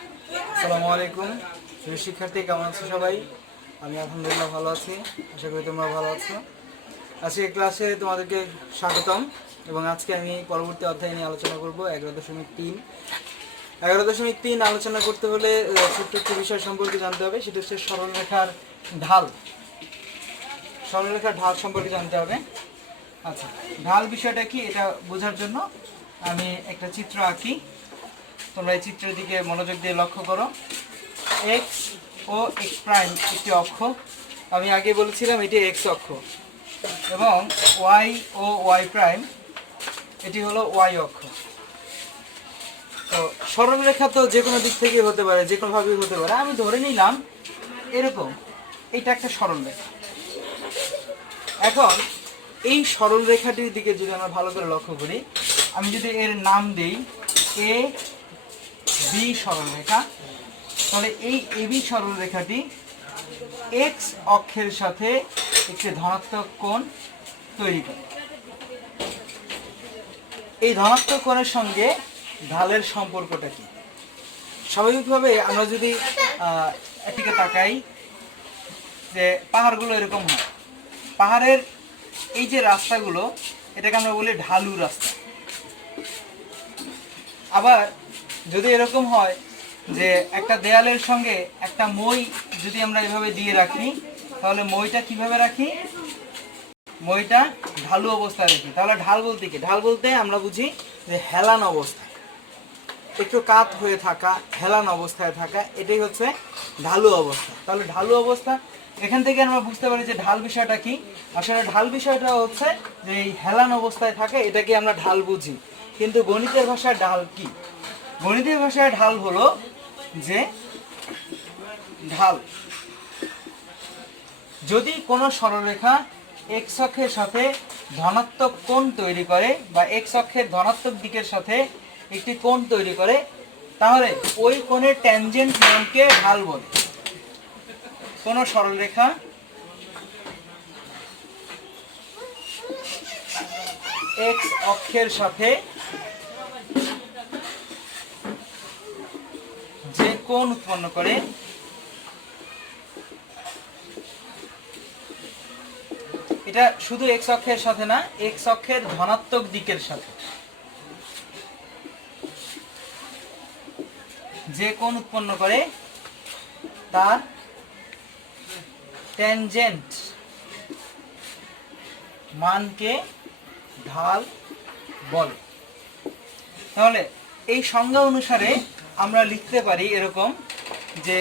আসসালামু আলাইকুম। প্রিয় শিক্ষার্থী, কেমন আছো সবাই? আমি আলহামদুলিল্লাহ ভালো আছি। আশা করি তোমরা ভালো আছো। আজকে ক্লাসে তোমাদেরকে স্বাগতম এবং আজকে আমি পরবর্তী অধ্যায় নিয়ে আলোচনা করব 11.3। 11.3 আলোচনা করতে হলে ছোট্ট একটি বিষয় সম্পর্কে জানতে হবে, সেটা হচ্ছে সরলরেখার ঢাল। সরলরেখার ঢাল সম্পর্কে জানতে হবে। আচ্ছা, ঢাল বিষয়টা কি এটা বোঝার জন্য আমি একটা চিত্র আঁকি। তোমরা এই চিত্রের দিকে মনোযোগ দিয়ে লক্ষ্য করো। এক্স ও এক্স প্রাইম একটি অক্ষ, আমি আগে বলেছিলাম এটি এক্স অক্ষ, এবং ওয়াই ও ওয়াই প্রাইম এটি হলো ওয়াই অক্ষ। তো সরলরেখা তো যে কোনো দিক থেকে হতে পারে, যে কোনোভাবেই হতে পারে। আমি ধরে নিলাম এরকম এটা একটা সরলরেখা। এখন এই সরলরেখাটির দিকে যদি আমরা ভালো করে লক্ষ্য করি, আমি যদি এর নাম দিই এ বি সরলরেখা, তাহলে এই এবি সরলরেখাটি এক্স অক্ষের সাথে একটি ধনাত্মক কোণ তৈরি করে। এই ধনাত্মক কোণের সঙ্গে ঢালের সম্পর্কটা কি? স্বাভাবিকভাবে আমরা যদি এটিকে তাকাই, যে পাহাড়গুলো এরকম হয়, পাহাড়ের এই যে রাস্তাগুলো এটাকে আমরা বলি ঢালু রাস্তা। আবার যদি এরকম হয় যে একটা দেয়ালের সঙ্গে একটা মই যদি আমরা এভাবে দিয়ে রাখি, তাহলে মইটা কিভাবে রাখি? মইটা ঢালু অবস্থায় রাখি। তাহলে ঢাল বলতে কি? ঢাল বলতে আমরা বুঝি যে হেলান অবস্থায়, একটু কাত হয়ে থাকা, হেলান অবস্থায় থাকা, এটাই হচ্ছে ঢালু অবস্থা। তাহলে ঢালু অবস্থা, এখান থেকে আমরা বুঝতে পারি যে ঢাল বিষয়টা কি। আসলে ঢাল বিষয়টা হচ্ছে যে এই হেলান অবস্থায় থাকে, এটাকে আমরা ঢাল বুঝি। কিন্তু গণিতের ভাষায় ঢাল কি? গণিতের ভাষায় ঢাল হলো যে ঢাল যদি কোনো সরলরেখা এক্স অক্ষের সাথে ধনাত্মক কোণ তৈরি করে বা এক্স অক্ষের ধনাত্মক দিকের সাথে একটি কোণ তৈরি করে, তাহলে ওই কোণের ট্যানজেন্ট মানকে ঢাল বলে। কোনো সরলরেখা এক্স অক্ষের সাথে যে কোণ উৎপন্ন করে, এটা শুধু এক্স অক্ষের সাথে না, এক্স অক্ষের ধনাত্মক দিকের সাথে যে কোণ উৎপন্ন করে তার ট্যানজেন্ট মানকে ঢাল বলে। তাহলে এই সংজ্ঞা অনুসারে আমরা লিখতে পারি এরকম যে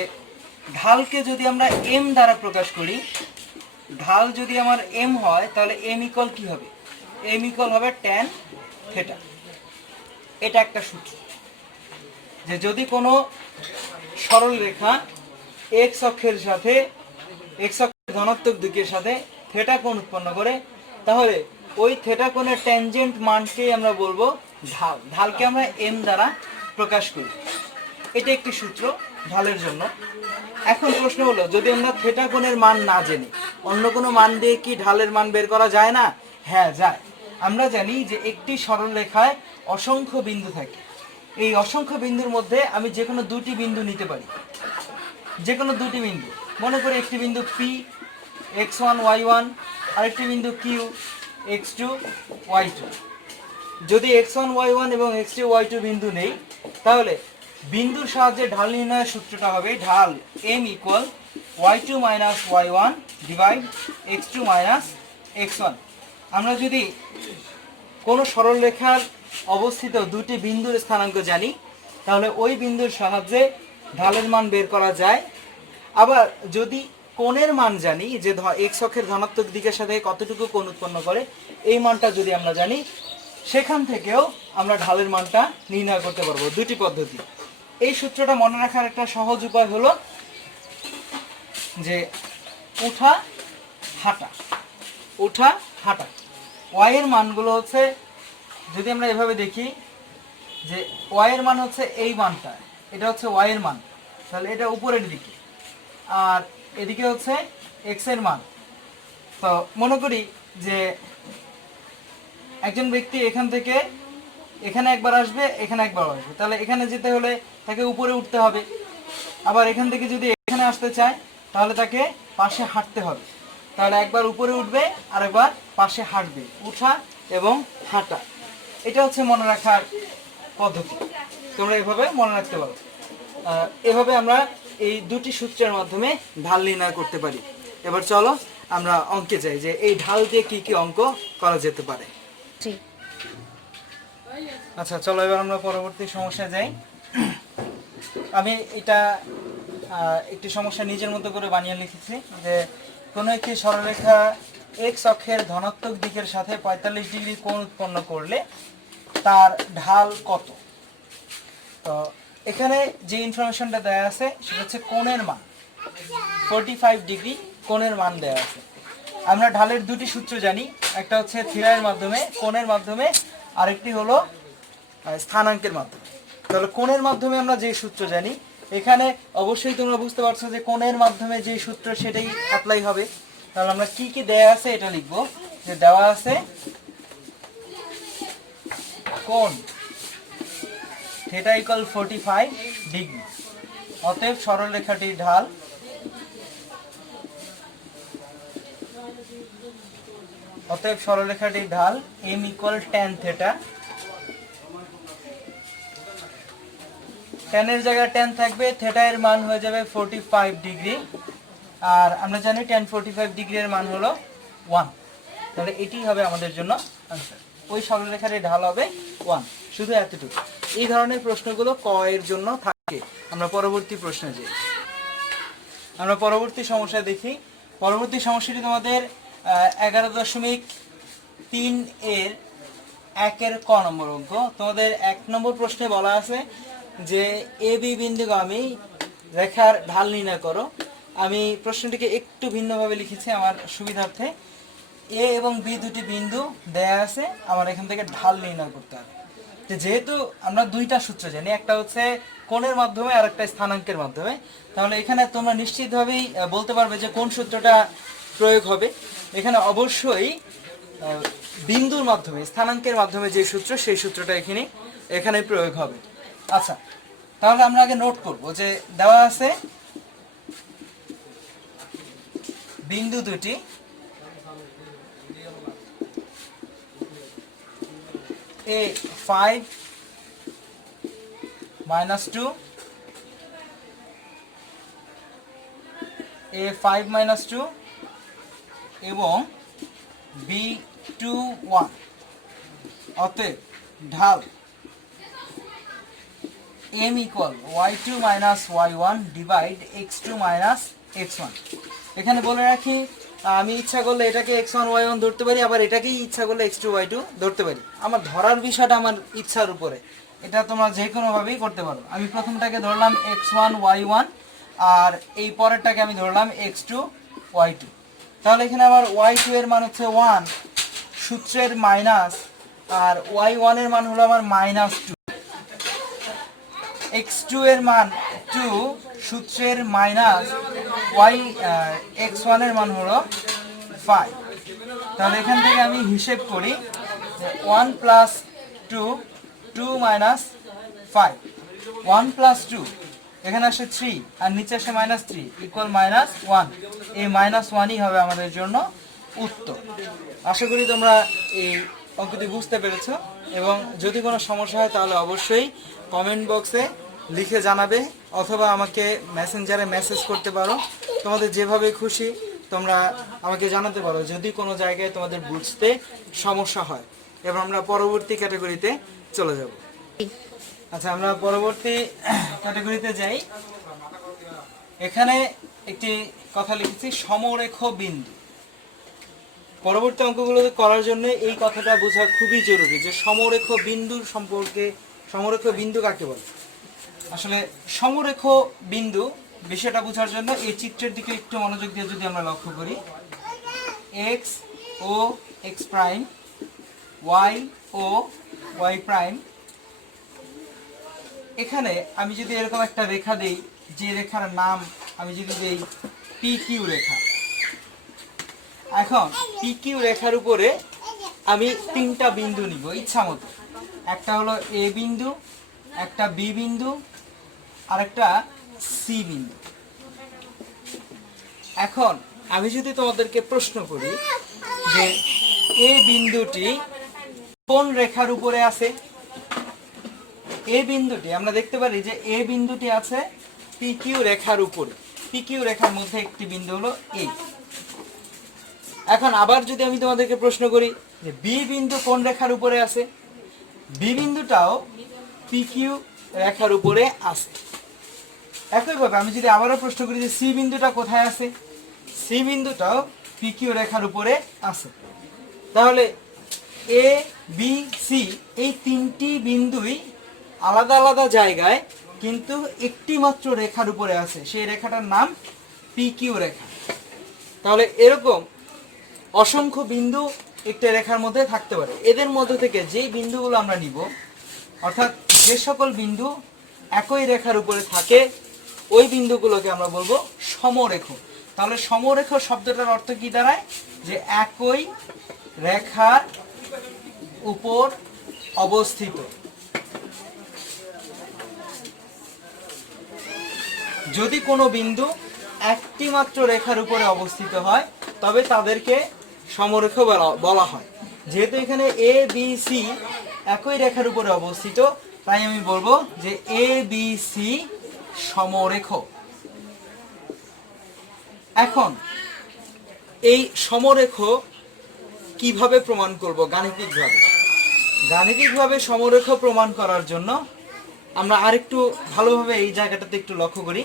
ঢালকে যদি আমরা এম দ্বারা প্রকাশ করি, ঢাল যদি আমার এম হয়, তাহলে এম ইকুয়াল কি হবে? এম ইকুয়াল হবে ট্যান থেটা। এটা একটা সূত্র যে যদি কোনো সরল রেখা এক্স অক্ষের সাথে, এক্স অক্ষের ধনাত্মক দিকের সাথে থেটা কোণ উৎপন্ন করে, তাহলে ওই থেটা কোণের ট্যানজেন্ট মানকে আমরা বলবো ঢাল। ঢালকে আমরা এম দ্বারা প্রকাশ করি। এটা একটি সূত্র ঢালের জন্য। এখন প্রশ্ন হলো, যদি আমরা থেটা কোণের মান না জানি, অন্য কোনো মান দিয়ে কি ঢালের মান বের করা যায় না? হ্যাঁ, যায়। আমরা জানি যে একটি সরল রেখায় অসংখ্য বিন্দু থাকে। এই অসংখ্য বিন্দুর মধ্যে আমি যে কোনো দুটি বিন্দু নিতে পারি, যে কোনো দুটি বিন্দু। মনে করি একটি বিন্দু পি x1 y1, আরেকটি বিন্দু কিউ x2 y2। যদি x1 y1 এবং x2 y2 বিন্দু নেই, তাহলে বিন্দুর সাহায্যে ঢাল নির্ণয়ের সূত্রটা হবে ঢাল m equal y2 minus y1 divide x2 minus x1। আমরা যদি কোনো সরলরেখার অবস্থিত দুটি বিন্দুর স্থানাঙ্ক জানি, তাহলে ওই বিন্দুর সাহায্যে ঢালের মান বের করা যায়। আবার যদি কোণের মান জানি, যে এক্স অক্ষের ধনাত্মক দিকের সাথে কতটুকু কোণ উৎপন্ন করে, এই মানটা যদি আমরা জানি, সেখান থেকেও আমরা ঢালের মানটা নির্ণয় করতে পারবো। দুটি পদ্ধতি। এই সূত্রটা মনে রাখার একটা সহজ উপায় হলো যে উঠা হাঁটা, উঠা হাঁটা। ওয়াই এর মানগুলো হচ্ছে, যদি আমরা এভাবে দেখি যে ওয়াই এর মান হচ্ছে এই মানটা, এটা হচ্ছে ওয়াই এর মান, তাহলে এটা উপরের দিকে, আর এদিকে হচ্ছে এক্স এর মান। তো মনে করি যে একজন ব্যক্তি এখান থেকে এখানে একবার আসবে, এখানে একবার আসবে, তাহলে এখানে যেতে হলে তাকে উপরে উঠতে হবে। আবার এখান থেকে যদি এখানে আসতে চায় তাহলে তাকে পাশে হাঁটতে হবে। তাহলে একবার উপরে উঠবে আর একবার পাশে হাঁটবে, উঠা এবং হাঁটা। এটা হচ্ছে মনে রাখার পদ্ধতি, তোমরা এভাবে মনে রাখতে পারো। এভাবে আমরা এই দুটি সূত্রের মাধ্যমে ঢাল নির্ণয় করতে পারি। এবার চলো আমরা অঙ্কে যাই, যে এই ঢাল দিয়ে কি কি অঙ্ক করা যেতে পারে। আচ্ছা চলো এবার আমরা পরবর্তী সমস্যায় যাই। আমি এটা একটি সমস্যা নিজের মতো করে বানিয়ে লিখেছি, যে কোনো একটি সরলরেখা এক্স অক্ষের ধনাত্মক দিকের সাথে 45 ডিগ্রি কোণ উৎপন্ন করলে তার ঢাল কত। তো এখানে যে ইনফরমেশনটা দেওয়া আছে সেটা হচ্ছে কোণের মান, 45 ডিগ্রি কোণের মান দেওয়া আছে। আমরা ঢালের দুটি সূত্র জানি, একটা হচ্ছে থিটার মাধ্যমে কোণের মাধ্যমে, আরেকটি হলো স্থানাঙ্কের মাধ্যমে। তাহলে কোণের মাধ্যমে আমরা যে সূত্র জানি, এখানে অবশ্যই তোমরা বুঝতে পারছো যে কোণের মাধ্যমে যে সূত্র সেটাই অ্যাপ্লাই হবে। তাহলে আমরা কি কি দেওয়া আছে এটা লিখবো, যে দেওয়া আছে কোণ থিটা ইকুয়াল 45 ডিগ্রি, অতএব সরলরেখাটির ঢাল m equal tan theta. tan এর জায়গায় tan থাকবে, থিটা এর মান হয়ে যাবে 45 ডিগ্রি, আর আমরা জানি tan 45 ডিগ্রি এর মান হলো 1। তাহলে এটি হবে আমাদের জন্য आंसर। ওই সরলরেখার ঢাল হবে 1, শুধু এতটুকু। এই ধরনের প্রশ্নগুলো ক এর জন্য থাকে। আমরা পরবর্তী প্রশ্নে যাই। আমরা পরবর্তী সমস্যা দেখি। পরবর্তী সমস্যাটি তোমাদের 11.3 এর 1 এর ক নম্বর অঙ্ক। তোমাদের 1 নম্বর প্রশ্নে বলা আছে যে এ বি বিন্দুগামী রেখার ঢাল নির্ণয় করো। আমি প্রশ্নটিকে একটু ভিন্নভাবে লিখেছি আমার সুবিধার্থে। এ এবং বি দুটি বিন্দু দেয়া আছে, আমার এখান থেকে ঢাল নির্ণয় করতে হবে। যেহেতু আমরা দুইটা সূত্র জানি, একটা হচ্ছে কোণের মাধ্যমে আর একটা স্থানাঙ্কের মাধ্যমে, তাহলে এখানে তোমরা নিশ্চিতভাবেই বলতে পারবে যে কোন সূত্রটা প্রয়োগ হবে। এখানে অবশ্যই বিন্দুর মাধ্যমে, স্থানাঙ্কের মাধ্যমে যে সূত্র, সেই সূত্রটা এখানে প্রয়োগ হবে। আচ্ছা, তাহলে আমরা আগে নোট করব যে দেওয়া আছে বিন্দু দুটি A5 - 2, A5 - 2 এবং B21, অতএব ঢাল m equal y2 - y1 divide x2 - x1। এখানে বলে রাখি, আমি ইচ্ছা করলে এটাকে x1 y1 ধরতে পারি, আবার এটাকেই ইচ্ছা করলে x2 y2 ধরতে পারি। আমার ধরার বিষয়টা আমার ইচ্ছার উপরে, এটা তোমরা যে কোনোভাবেই করতে পারো। আমি প্রথমটাকে ধরলাম x1 y1, আর এই পরেরটাকে আমি ধরলাম x2 y2। তাহলে এখানে আমার y2 এর মান হচ্ছে 1 সূত্রের মাইনাস, আর y1 এর মান হলো আমার -2, x2 এর মান 2 সূত্রের মাইনাস, x1 এর মান হলো 5। তাহলে এখান থেকে আমি হিসেব করি 1 + 2, 2 - 5, 1 + 2 এখানে আসে 3, আর নিচে আসে -3 ইকুয়াল -1। এই -1ই হবে আমাদের জন্য উত্তর। আশা করি তোমরা এই অঙ্কটি বুঝতে পেরেছো, এবং যদি কোনো সমস্যা হয় তাহলে অবশ্যই কমেন্ট বক্সে লিখে জানাবে, অথবা আমাকে মেসেঞ্জারে মেসেজ করতে পারো। তোমাদের যেভাবে খুশি তোমরা আমাকে জানাতে পারো যদি কোনো জায়গায় তোমাদের বুঝতে সমস্যা হয়। এবার আমরা পরবর্তী ক্যাটাগরিতে চলে যাব। আচ্ছা, আমরা পরবর্তী ক্যাটাগরিতে যাই। এখানে একটি কথা লিখেছি, সমরেখ বিন্দু। পরবর্তী অঙ্কগুলো করার জন্য এই কথাটা বোঝা খুবই জরুরি যে সমরেখ বিন্দুর সম্পর্কে, সমরেখ বিন্দু কাকে বলে। আসলে সমরেখ বিন্দু বিষয়টা বোঝার জন্য এই চিত্রের দিকে একটু মনোযোগ দিয়ে যদি আমরা লক্ষ্য করি, এক্স ও এক্স প্রাইম, ওয়াই ও ওয়াই প্রাইম। এখানে আমি যদি এরকম একটা রেখা দেই, যে রেখার নাম আমি যদি দেই পি কিউ রেখা, এখন পি কিউ রেখার উপরে আমি তিনটা বিন্দু নিব ইচ্ছা মতো। একটা হলো এ বিন্দু, একটা বি বিন্দু, আর একটা সি বিন্দু। এখন আমি যদি তোমাদেরকে প্রশ্ন করি যে এ বিন্দুটি কোন রেখার উপরে আছে, এ বিন্দুটি আমরা দেখতে পারি যে এ বিন্দুটি আছে পিকিউ রেখার উপরে। পিকিউ রেখার মধ্যে একটি বিন্দু হলো এই। এখন আবার যদি আমি তোমাদেরকে প্রশ্ন করি যে বি বিন্দু কোন রেখার উপরে আছে, বি বিন্দুটাও পিকিউ রেখার উপরে আছে। একইভাবে আমি যদি আবারও প্রশ্ন করি যে সি বিন্দুটা কোথায় আছে, সি বিন্দুটাও পিকিউ রেখার উপরে আছে। তাহলে এ বি সি এই তিনটি বিন্দুই আলাদা আলাদা জায়গায় কিন্তু একটি মাত্র রেখার উপরে আছে, সেই রেখাটার নাম পিকিউ রেখা। তাহলে এরকম অসংখ্য বিন্দু একটা রেখার মধ্যে থাকতে পারে। এদের মধ্যে থেকে যে বিন্দুগুলো আমরা নিব, অর্থাৎ যে সকল বিন্দু একই রেখার উপরে থাকে, ওই বিন্দুগুলোকে আমরা বলবো সমরেখ। তাহলে সমরেখ শব্দটার অর্থ কি দাঁড়ায়, যে একই রেখার উপর অবস্থিত। যদি কোনো বিন্দু একটি মাত্র রেখার উপরে অবস্থিত হয় তবে তাদেরকে সমরেখ বলা হয়। যেহেতু এখানে এ বি সি একই রেখার উপরে অবস্থিত, তাই আমি বলবো যে এ বি সি সমরেখ। এখন এই সমরেখ কিভাবে প্রমাণ করব গাণিতিকভাবে? গাণিতিকভাবে সমরেখ প্রমাণ করার জন্য আমরা আরেকটু ভালোভাবে এই জায়গাটাতে একটু লক্ষ্য করি।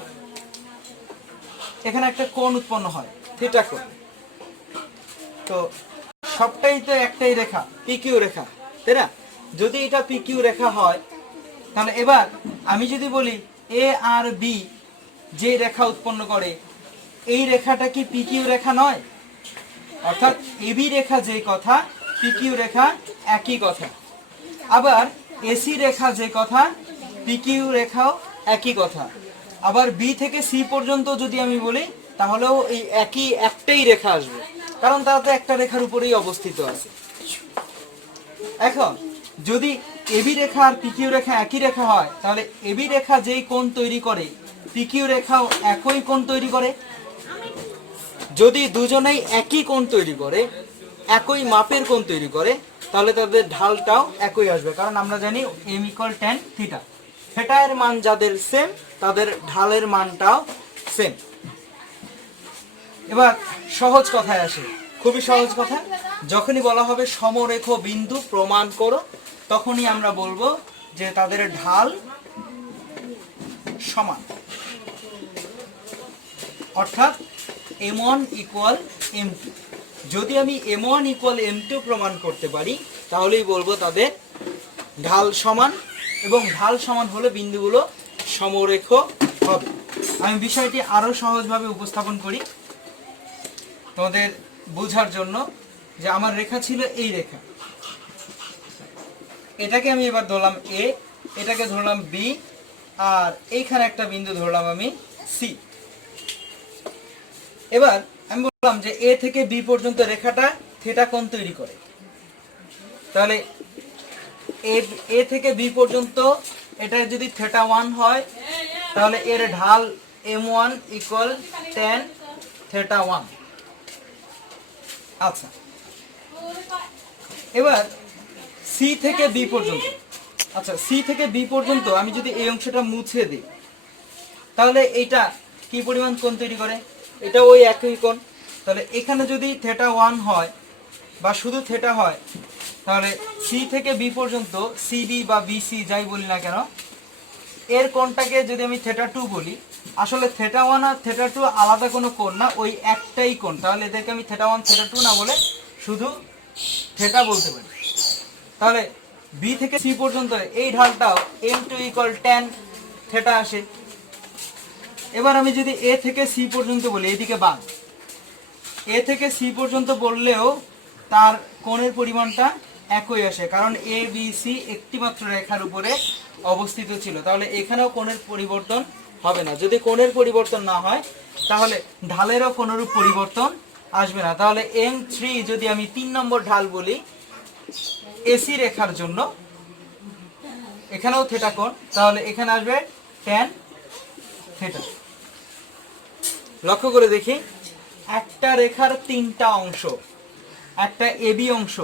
এখানে একটা কোণ উৎপন্ন হয়, থিটা কোণ। তো সবটাই তো একটাই রেখা, পিকিউ রেখা, তাই না? যদি এটা পিকিউ রেখা হয়, তাহলে এবার আমি যদি বলি এ আর বি যে রেখা উৎপন্ন করে, এই রেখাটা কি পিকিউ রেখা নয়? অর্থাৎ এবি রেখা যে কথা, পিকিউ রেখা একই কথা। আবার এসি রেখা যে কথা, পিকিউ রেখাও একই কথা। আবার বি থেকে সি পর্যন্ত যদি আমি বলি, তাহলেও এই একটাই রেখা আসবে, কারণ তারা তো একটা রেখার উপরেই অবস্থিত আছে। এখন যদি এবি রেখা আর পিকিউ রেখা একই রেখা হয়, তাহলে এবি রেখা যেই কোণ তৈরি করে, পিকিউ রেখাও একই কোণ তৈরি করে। যদি দুজনেই একই কোণ তৈরি করে, একই মাপের কোণ তৈরি করে, তাহলে তাদের ঢালটাও একই আসবে, কারণ আমরা জানি m = tan থিটা। থিটা এর মান যাদের সেম, তাদের ঢালের মানটাও সেম। এবার সহজ কথায় আসে, খুবই সহজ কথা। যখনই বলা হবে সমরেখ বিন্দু প্রমাণ করো, তখনই আমরা বলবো যে তাদের ঢাল সমান, অর্থাৎ m1 = m2। যদি আমি m1 = m2 প্রমাণ করতে পারি, তাহলেই বলবো তাদের ঢাল সমান, এবং ঢাল সমান হলে বিন্দুগুলো সমরেখ হবে। আমি বিষয়টি আরো সহজভাবে উপস্থাপন করি তোমাদের বোঝার জন্য। যে আমার রেখা ছিল এই রেখা, এটাকে আমি এবার ধরলাম এ, এটাকে ধরলাম বি, আর এইখানে একটা বিন্দু ধরলাম আমি সি। এবার আমি বললাম যে এ থেকে বি পর্যন্ত রেখাটা থিটা কোণ তৈরি করে। তাহলে এ থেকে বি পর্যন্ত এটা যদি θ1 হয়, তাহলে এর ঢাল m1 = tan θ1। আচ্ছা, এবার সি থেকে বি পর্যন্ত, আচ্ছা সি থেকে বি পর্যন্ত আমি যদি এই অংশটা মুছে দিই, তাহলে এটা কি পরিমাণ কোণ তৈরি করে? এটা ওই একই কোণ। তাহলে এখানে যদি θ1 হয় বা শুধু থিটা হয়, তাহলে সি থেকে বি পর্যন্ত সিডি বা বিসি যাই বলি না কেন, এর কোণটাকে যদি আমি θ2 বলি, আসলে θ1 আর θ2 আলাদা কোনো কোণ না, ওই একটাই কোণ। তাহলে এদেরকে আমি θ1 θ2 না বলে শুধু থিটা বলতে পারি। তাহলে বি থেকে সি পর্যন্ত এই ঢালটাও m2 = tan θ আসে। এবার আমি যদি এ থেকে সি পর্যন্ত বলি, এদিকে বাদ, এ থেকে সি পর্যন্ত বললেও তার কোণের পরিমাণটা একই আসে, কারণ এ বি সি একটি মাত্র রেখার উপরে অবস্থিত ছিল। তাহলে এখানেও কোণের পরিবর্তন হবে না। যদি কোণের পরিবর্তন না হয়, তাহলে ঢালেরও কোনরূপ পরিবর্তন আসবে না। তাহলে m3 যদি আমি 3 নম্বর ঢাল বলি, এসি রেখার জন্য এখানেও থিটা কোণ, তাহলে এখানে আসবে tan থিটা। লক্ষ্য করে দেখি, একটা রেখার তিনটা অংশ, একটা এবি অংশ,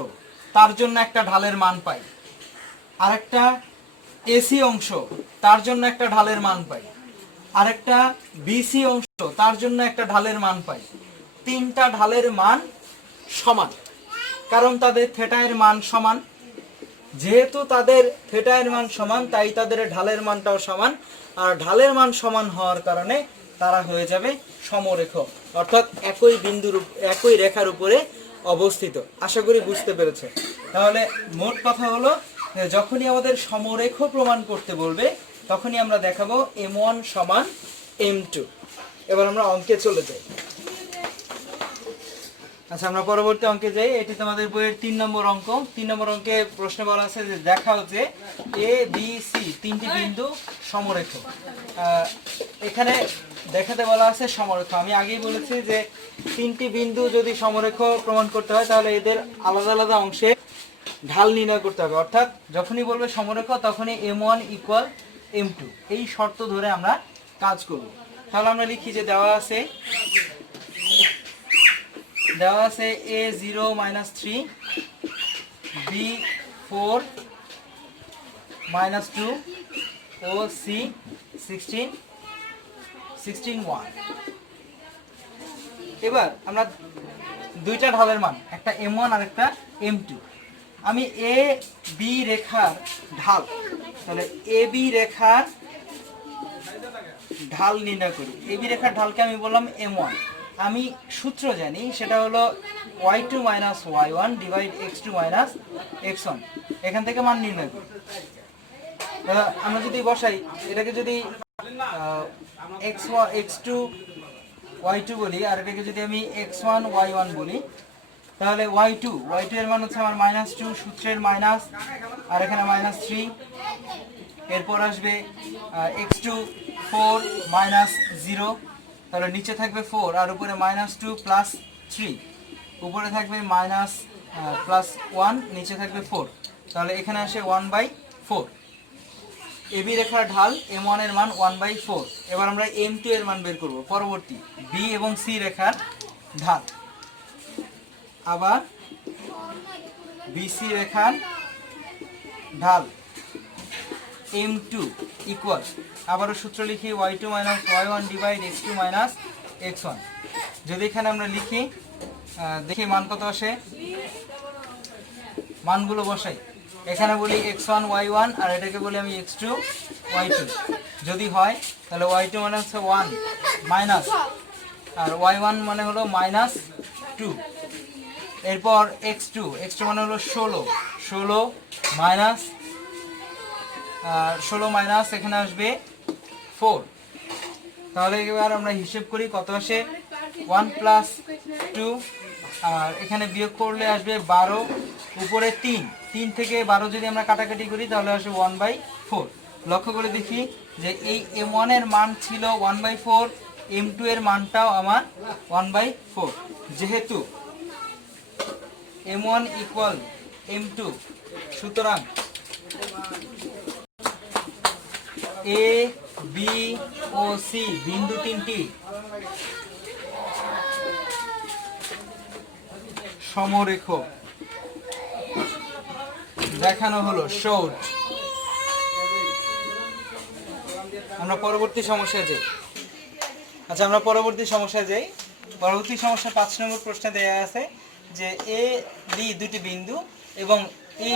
তার জন্য একটা ঢালের মান পাই, আরেকটা এসি অংশ, তার জন্য একটা ঢালের মান পাই, আরেকটা বিসি অংশ, তার জন্য একটা ঢালের মান পাই। তিনটা ঢালের মান সমান, কারণ তাদের থিটা এর মান সমান। যেহেতু তাদের থিটা এর মান সমান, তাই তাদের ঢালের মানটাও সমান, আর ঢালের মান সমান হওয়ার কারণে তারা হয়ে যাবে সমরেখ, অর্থাৎ একই বিন্দুর একই রেখার উপরে অবস্থিত। আশা করি বুঝতে পেরেছে। তাহলে মোট কথা হলো, যখনই আমাদের সমরেখ প্রমাণ করতে বলবে তখনই আমরা দেখাবো m1 সমান m2। এবার আমরা অঙ্কে চলে যাই। আচ্ছা, আমরা পরবর্তী অঙ্কে যাই। এটি তোমাদের বইয়ের 3 নম্বর অঙ্ক। 3 নম্বর অঙ্কে প্রশ্ন বলা আছে যে দেখাও যে এ বি সি তিনটি বিন্দু সমরেখ। এখানে দেখাতে বলা আছে সমরেখ। আমি আগেই বলেছি যে তিনটি বিন্দু যদি সমরেখ প্রমাণ করতে হয় তাহলে এদের আলাদা আলাদা অংশে ঢাল নির্ণয় করতে হবে, অর্থাৎ যখনই বলবে সমরেখ তখনই m1 ইকুয়াল m2, এই শর্ত ধরে আমরা কাজ করব। তাহলে আমরা লিখি যে দেওয়া আছে a0 - 3 b4 - 2 ও c 16 1। এবার আমরা দুইটা ঢালের মান, একটা m1 আর একটা m2। আমি এ বি রেখার ঢাল, তাহলে এ বি রেখার ঢাল নির্ণয় করি। এ বি রেখার ঢালকে আমি বললাম m1। আমি সূত্র জানি, সেটা হলো y2 - y1 divide x2 - x1। এখান থেকে মান নির্ণয় করি। আমরা যদি বসাই, এটাকে যদি x2 y2 বলি, আর এটাকে যদি আমি x1 y1 বলি, তাহলে y2 এর মান হচ্ছে আমার -2, সূত্রের মাইনাস, আর এখানে -3। এরপর আসবে x2 4 -0, তাহলে নিচে থাকবে 4, আর উপরে -2 + 3, উপরে থাকবে -+1, নিচে থাকবে 4, তাহলে এখানে আসে 1/4। এবি রেখার ঢাল m1 এর মান 1/4। এবার আমরা m2 এর মান বের করব। পরবর্তী বি এবং সি রেখার ঢাল, আবার বিসি রেখার ঢাল m2 ইকুয়াল, আবারও সূত্র লিখি y2 - y1 divide x2 - x1। যদি এখানে আমরা লিখি, দেখি মান কত আসে, মানগুলো বসাই। এখানে বলি x1 y1, আর এটাকে বলি আমি x2 y2। যদি হয় তাহলে y2 মানে হচ্ছে 1 মাইনাস, আর y1 মানে হলো -2। এরপর x2 মানে হলো 16 মাইনাস, 16 মাইনাস এখানে আসবে 4। তাহলে এবার আমরা হিসেব করি কত আসে, 1 + 2, আর এখানে বিয়োগ করলে আসবে 12, উপরে 3 থেকে 12 যদি আমরা কাটাকাটি করি তাহলে আসবে 1/4। লক্ষ্য করে দেখি যে এই m1 এর মান ছিল 1/4, m2 এর মানটাও আমার 1/4। যেহেতু m1 ইকুয়াল m2, সুতরাং এ বি ও সি বিন্দু তিনটি সমরেখ দেখানো হলো, শোড। আমরা পরবর্তী সমস্যা যাই। আচ্ছা, আমরা পরবর্তী সমস্যা যাই। পরবর্তী সমস্যা 5 নম্বর প্রশ্নে দেয়া আছে যে এ বি দুটি বিন্দু এবং এই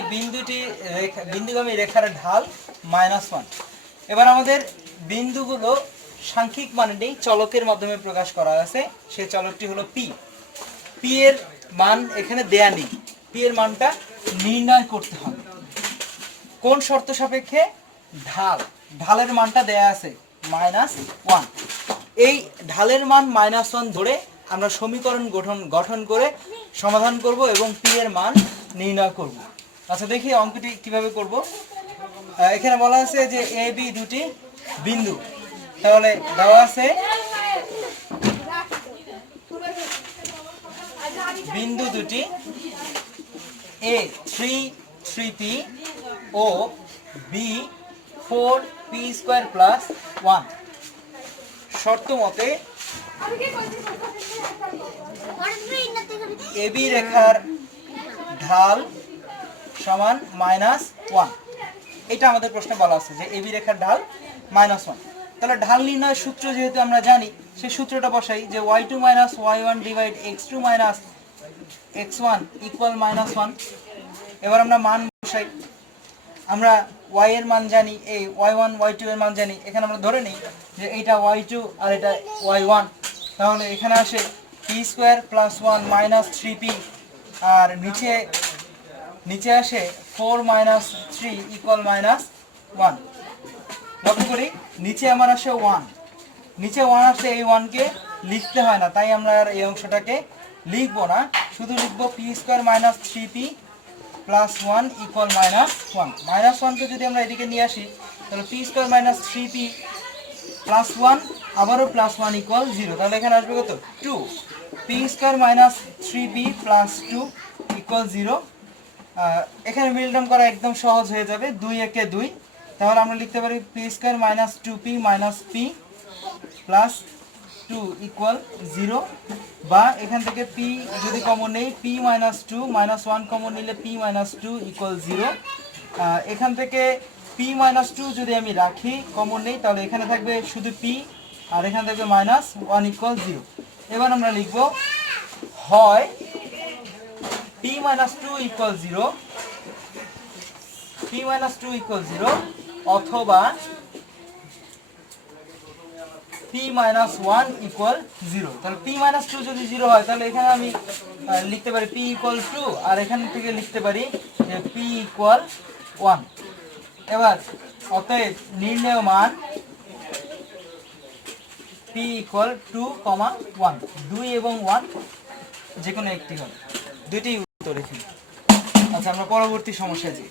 বিন্দুগামী রেখার ঢাল -1। এবার আমাদের বিন্দুগুলো সাংখ্যিক মানে নেই, চলকের মাধ্যমে প্রকাশ করা আছে। সেই চলকটি হলো পি। পি এর মান এখানে দেয়া নেই, পি এর মানটা নির্ণয় করতে হবে। কোন শর্ত সাপেক্ষে? ঢালের মানটা দেয়া আছে -1। এই ঢালের মান -1 ধরে আমরা সমীকরণ গঠন করে সমাধান করব এবং পি এর মান নির্ণয় করব। আচ্ছা, দেখি অঙ্কটি কিভাবে করব। এখানে বলা আছে যে এ বি দুটি বিন্দু, তাহলে দেওয়া আছে বিন্দু দুটি এ 3 3p ও বি 4p² প্লাস 1 শর্ত মতে এবি রেখার ঢাল সমান -1। এটা আমাদের প্রশ্নে বলা আছে যে এবি রেখার ঢাল -1। তাহলে ঢাল নির্ণয়ের সূত্র যেহেতু আমরা জানি, সেই সূত্রটা বসাই যে y2 - y1 divide x2 - x1 equal -1। এবার আমরা মান বসাই। আমরা y এর মান জানি, এই y1 y2 এর মান জানি। এখানে আমরা ধরে নিই যে এইটা y2 আর এটা y1। তাহলে এখানে আসে p² প্লাস 1 মাইনাস 3p, আর নিচে আসে 4 - 3 ইকুয়াল -1। লক্ষ্য করি নিচে আমার আসে 1, নিচে 1 আসে, এই 1কে লিখতে হয় না, তাই আমরা আর এই অংশটাকে লিখবো না, শুধু লিখবো p² - 3p প্লাস 1 ইকুয়াল -1। -1কে যদি আমরা এদিকে নিয়ে আসি তাহলে p² - 3p প্লাস 1 আবারও প্লাস 1 ইকুয়াল 0। তাহলে এখানে আসবে কত? 2। p² - 3p plus 2 equal 0। এখানে মিলটার্ম করা একদম সহজ হয়ে যাবে, 2 একে 2। তাহলে আমরা লিখতে পারি p² - 2p minus p plus 2 equal 0। বা এখান থেকে p যদি কমন নেই, p - 2 - 1 কমন নিলে p - 2 ইকুয়াল 0। এখান থেকে p - 2 যদি আমি রাখি কমন নেই, তাহলে এখানে থাকবে শুধু p, আর এখানে থাকবে -1 ইকুয়াল 0। এবার আমরা লিখব হয় p - 2 ইকুয়াল 0, p - 2 ইকুয়াল 0, অথবা p - 1 ইকুয়াল 0। তাহলে p - 2 যদি 0 হয় তাহলে এখানে আমি লিখতে পারি p ইকুয়াল 2, আর এখান থেকে লিখতে পারি যে p ইকুয়াল 1। এবার অতএব নির্ণেয় মান p ইকুয়াল 2, 1, 2 এবং 1 যে কোনো একটি হবে, দুইটি উত্তর এখানে। আচ্ছা, আমরা পরবর্তী সমস্যায় যাই,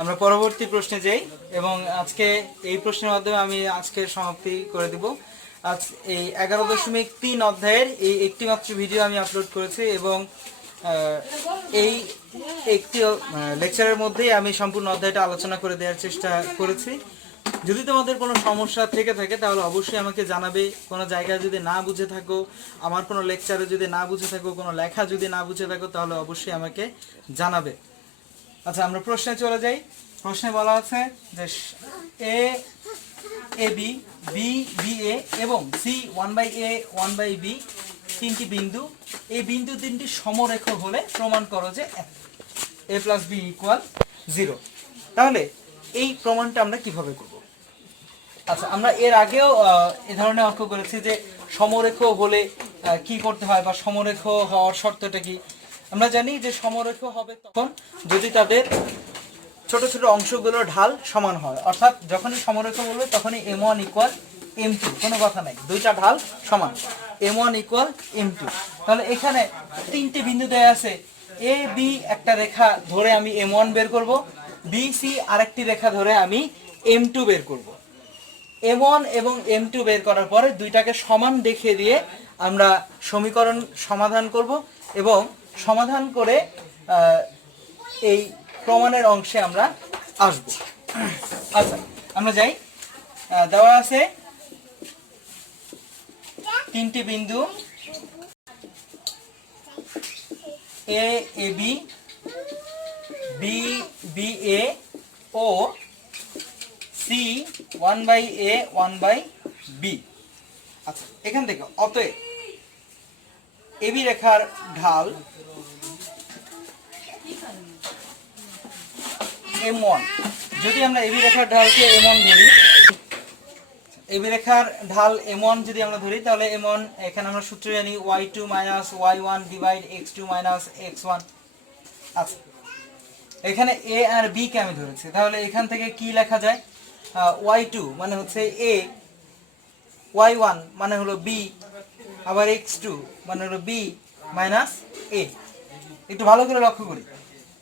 আমরা পরবর্তী প্রশ্নে যাই, এবং আজকে এই প্রশ্নের মাধ্যমে আমি আজকের সমাপ্তি করে দিব। আজ এই 11.3 অধ্যায়ের এই একটি মাত্র ভিডিও আমি আপলোড করেছি, এবং এই একটি লেকচারের মধ্যেই আমি সম্পূর্ণ অধ্যায়টা আলোচনা করে দেওয়ার চেষ্টা করেছি। যদি তোমাদের কোনো সমস্যা থেকে থাকে তাহলে অবশ্যই আমাকে জানাবে। কোনো জায়গায় যদি না বুঝে থাকো, আমার কোনো লেকচারে যদি না বুঝে থাকো, কোনো লেখা যদি না বুঝে থাকো, তাহলে অবশ্যই আমাকে জানাবে। আচ্ছা, আমরা প্রশ্নে চলে যাই। প্রশ্নে বলা আছে যে AB, BA এবং C 1/A 1/B তিনটি বিন্দু, এই বিন্দু তিনটি সমরেখ হলে প্রমাণ করো যে A প্লাস B ইকুয়াল 0। তাহলে এই প্রমাণটা আমরা কিভাবে করব? আচ্ছা, আমরা এর আগেও এ ধরনের অঙ্ক করেছি যে সমরেখ হলে কি করতে হয়, বা সমরেখ হওয়ার শর্তটা কি। আমরা জানি যে সমরেখ হবে তখন যদি তাদের ছোট ছোট অংশগুলোর ঢাল সমান হয়, অর্থাৎ যখনই সমরেখ বলবে তখনই m1 ইকুয়াল m2, কোনো কথা নাই, দুইটা ঢাল সমান, m1 ইকুয়াল m2। তাহলে এখানে তিনটি বিন্দু দেয়া আছে, a b একটা রেখা ধরে আমি m1 বের করব, b c আরেকটি রেখা ধরে আমি m2 বের করব। m1 এবং m2 বের করার পরে দুইটাকে সমান দেখিয়ে দিয়ে আমরা সমীকরণ সমাধান করব, এবং সমাধান করে এই প্রমাণের অংশে আমরা আসব। আচ্ছা, আমরা যাই। দেওয়া আছে তিনটি বিন্দু a ab, b ba O c 1/A 1/B। আচ্ছা, এখান থেকে অতএব AB রেখার ঢাল m1, যদি আমরা AB রেখার ঢালকে m1 ধরি, AB রেখার ঢাল m1 যদি আমরা ধরি, তাহলে m1 এখানে আমরা সূত্র জানি y2 - y1 divide x2 - x1। আচ্ছা, এখানে a আর b কে আমি ধরেছি, তাহলে এখান থেকে কি লেখা যায়? y2 মানে হচ্ছে a, y1 মানে হলো b, আবার x2 মানে হলো b মাইনাস a। একটু ভালো করে লক্ষ্য করি,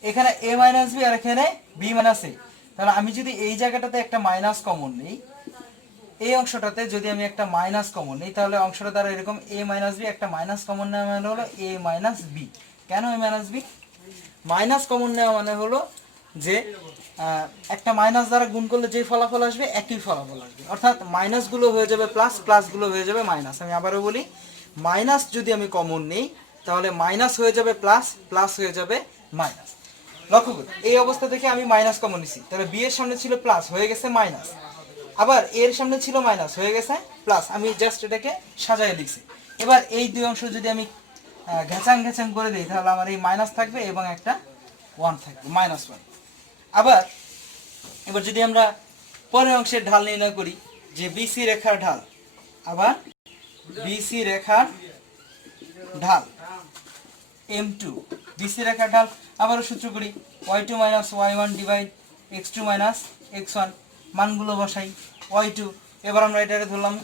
এখানে a মাইনাস b আর এখানে b মাইনাস a। তাহলে আমি যদি এই জায়গাটাতে একটা মাইনাস কমন নিই, এই অংশটাতে যদি আমি একটা মাইনাস কমন নিই, তাহলে অংশটা দ্বারা এরকম a মাইনাস b, একটা মাইনাস কমন নেওয়া মানে হলো a মাইনাস b। কেন a minus b? Minus common নেওয়া মানে হলো যে একটা মাইনাস দ্বারা গুণ করলে যে ফলাফল আসবে একই ফলাফল আসবে, অর্থাৎ মাইনাসগুলো হয়ে যাবে প্লাস, প্লাসগুলো হয়ে যাবে মাইনাস। আমি আবারও বলি, মাইনাস যদি আমি কমন নিই তাহলে মাইনাস হয়ে যাবে প্লাস, প্লাস হয়ে যাবে মাইনাস। লক্ষ্য করি এই অবস্থা থেকে আমি মাইনাস কমন নিছি, তাহলে বি এর সামনে ছিল প্লাস, হয়ে গেছে মাইনাস, আবার এর সামনে ছিল মাইনাস, হয়ে গেছে প্লাস। আমি জাস্ট এটাকে সাজায় লিখছি। এবার এই দুই অংশ যদি আমি ঘেঁচাং ঘেঁচাং করে দিই তাহলে আমার এই মাইনাস থাকবে এবং একটা 1 থাকবে, -1। আবার এবার যদি আমরা পরের অংশের ঢাল নির্ণয় করি, যে বিসি রেখার ঢাল, আবার বিসি রেখার ঢাল m2, বিসি রেখার ঢাল আবারও সূত্র করি, y2 - y1 divide x2 - x1, মানগুলো বসাই, y2, এবার আমরা এটারে ধরলাম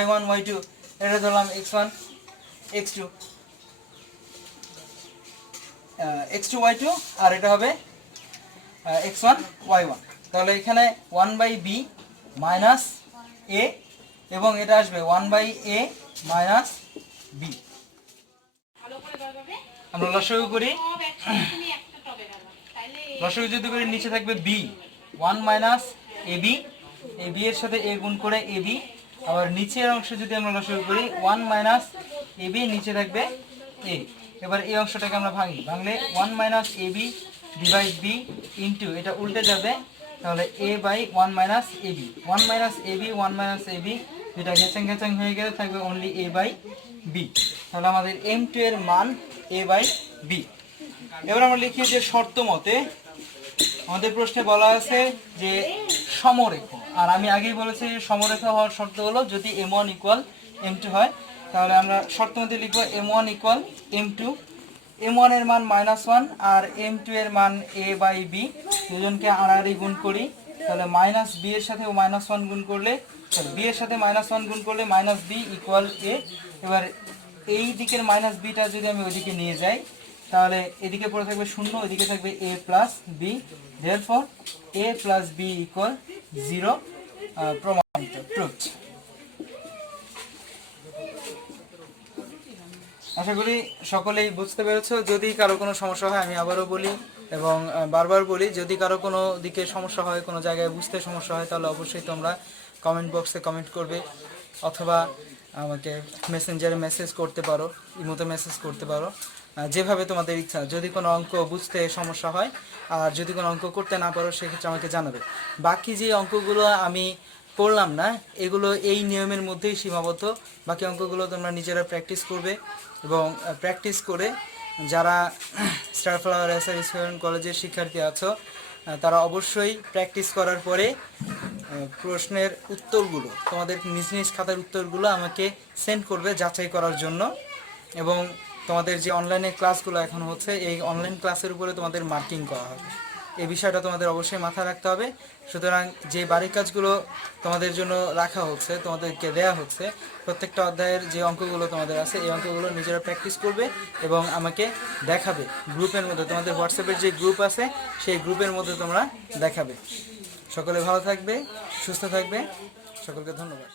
y1 y2, এটা ধরলাম x1 x2, x2 y2, আর এটা হবে x1 y1। তাহলে এখানে 1/b মাইনাস a এবং এটা আসবে 1/a মাইনাস b। আমরা লসাগু করি, লসাগু যদি করি নিচে থাকবে b 1 মাইনাস ab, এই b এর সাথে a গুণ করে ab, আবার নিচের অংশ যদি আমরা লসাগু করি 1 মাইনাস ab, নিচে থাকবে a। এবার এই অংশটাকে আমরা ভাঙলে 1 minus ab divide b into, এটা উল্টে যাবে, তাহলে a by 1 minus ab, 1 minus ab 1 minus ab, এটা ঘেঁচাং ঘেঁচাং হয়ে গেলে থাকবে অনলি a বাই b। তাহলে আমাদের m2 এর মান a বাই b। এবার আমরা লিখি যে শর্ত মতে আমাদের প্রশ্নে বলা আছে যে সমরেখ, আর আমি আগেই বলেছি সমরেখা হওয়ার শর্ত হলো যদি m1 ইকুয়াল m2 হয়। তাহলে আমরা শর্ত মতে লিখবো m1 ইকুয়াল m2, m1 এর মান -1 আর m2 এর মান a বাই b, দুজনকে আড়াআড়ি গুণ করি, তাহলে মাইনাস b এর সাথে -1 গুণ করলে, b এর সাথে -1 গুণ করলে মাইনাস b ইকুয়াল a। এবার এই দিকের মাইনাস বিটা যদি আমি ওইদিকে নিয়ে যাই তাহলে এদিকে পড়ে থাকবে 0, ওইদিকে থাকবে a plus b, therefore a plus b equal 0, প্রমাণিত, প্রুভড। আশা করি সকলেই বুঝতে পেরেছো। যদি কারো কোনো সমস্যা হয় আমি আবারও বলি এবং বারবার বলি, যদি কারো কোনো দিকে সমস্যা হয়, কোনো জায়গায় বুঝতে সমস্যা হয়, তাহলে অবশ্যই তোমরা কমেন্ট বক্সে কমেন্ট করবে, অথবা আমাকে মেসেঞ্জারে মেসেজ করতে পারো, ইমোতে মেসেজ করতে পারো, যেভাবে তোমাদের ইচ্ছা। যদি কোনো অঙ্ক বুঝতে সমস্যা হয় আর যদি কোনো অঙ্ক করতে না পারো সেক্ষেত্রে আমাকে জানাবে। বাকি যে অঙ্কগুলো আমি করলাম না এগুলো এই নিয়মের মধ্যেই সীমাবদ্ধ, বাকি অঙ্কগুলো তোমরা নিজেরা প্র্যাকটিস করবে এবং প্র্যাকটিস করে যারা স্টার ফ্লাওয়ার এসআর স্টুডেন্ট কলেজের শিক্ষার্থী আছো তারা অবশ্যই প্র্যাকটিস করার পরে প্রশ্নের উত্তরগুলো, তোমাদের নিজ নিজ খাতার উত্তরগুলো আমাকে সেন্ড করবে যাচাই করার জন্য। এবং তোমাদের যে অনলাইনে ক্লাসগুলো এখন হচ্ছে এই অনলাইন ক্লাসের উপরে তোমাদের মার্কিং করা হবে, এই বিষয়টা তোমাদের অবশ্যই মাথায় রাখতে হবে। সুতরাং যে বাড়ির কাজগুলো তোমাদের জন্য রাখা হচ্ছে, তোমাদেরকে দেয়া হচ্ছে, প্রত্যেকটা অধ্যায়ের যে অঙ্কগুলো তোমাদের আছে এই অঙ্কগুলো নিজেরা প্র্যাকটিস করবে এবং আমাকে দেখাবে গ্রুপের মধ্যে, তোমাদের হোয়াটসঅ্যাপের যে গ্রুপ আছে সেই গ্রুপের মধ্যে তোমরা দেখাবে। সকলে ভালো থাকবে, সুস্থ থাকবে, সকলকে ধন্যবাদ।